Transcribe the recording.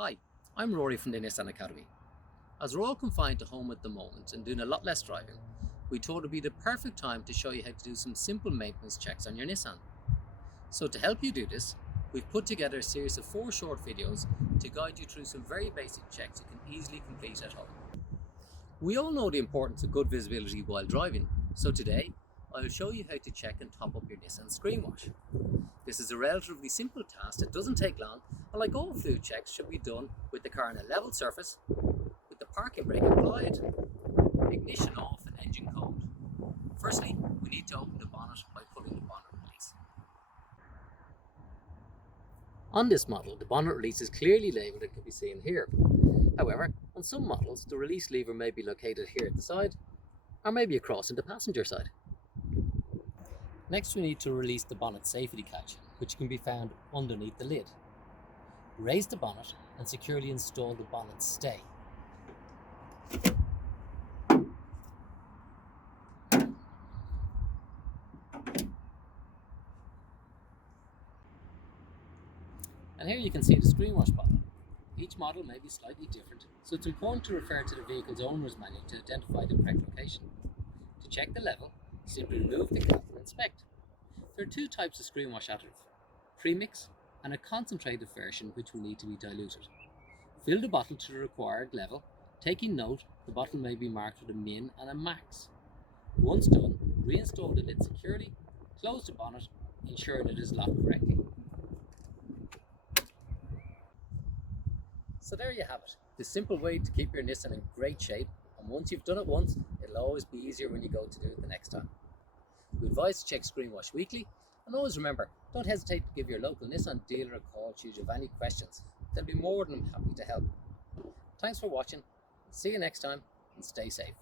Hi, I'm Rory from the Nissan Academy. As we're all confined to home at the moment and doing a lot less driving, we thought it'd be the perfect time to show you how to do some simple maintenance checks on your Nissan. So to help you do this, we've put together a series of 4 short videos to guide you through some very basic checks you can easily complete at home. We all know the importance of good visibility while driving, so today I'll show you how to check and top up your Nissan screen wash. This is a relatively simple task that doesn't take long, and like all fluid checks should be done with the car on a level surface, with the parking brake applied, ignition off and engine cold. Firstly, we need to open the bonnet by pulling the bonnet release. On this model, the bonnet release is clearly labelled and can be seen here. However, on some models, the release lever may be located here at the side, or maybe across in the passenger side. Next, we need to release the bonnet safety catch, which can be found underneath the lid. Raise the bonnet and securely install the bonnet stay. And here you can see the screen wash bottle. Each model may be slightly different, so it's important to refer to the vehicle's owner's manual to identify the correct location. To check the level, simply remove the cap and inspect. There are 2 types of screen wash additive, premix and a concentrated version which will need to be diluted. Fill the bottle to the required level, taking note the bottle may be marked with a min and a max. Once done, reinstall the lid securely, close the bonnet, ensuring it is locked correctly. So there you have it, the simple way to keep your Nissan in great shape, and once you've done it once, it'll always be easier when you go to do it the next time. We advise to check screen wash weekly, and always remember, don't hesitate to give your local Nissan dealer a call should you have any questions. They'll be more than happy to help. Thanks for watching, see you next time, and stay safe.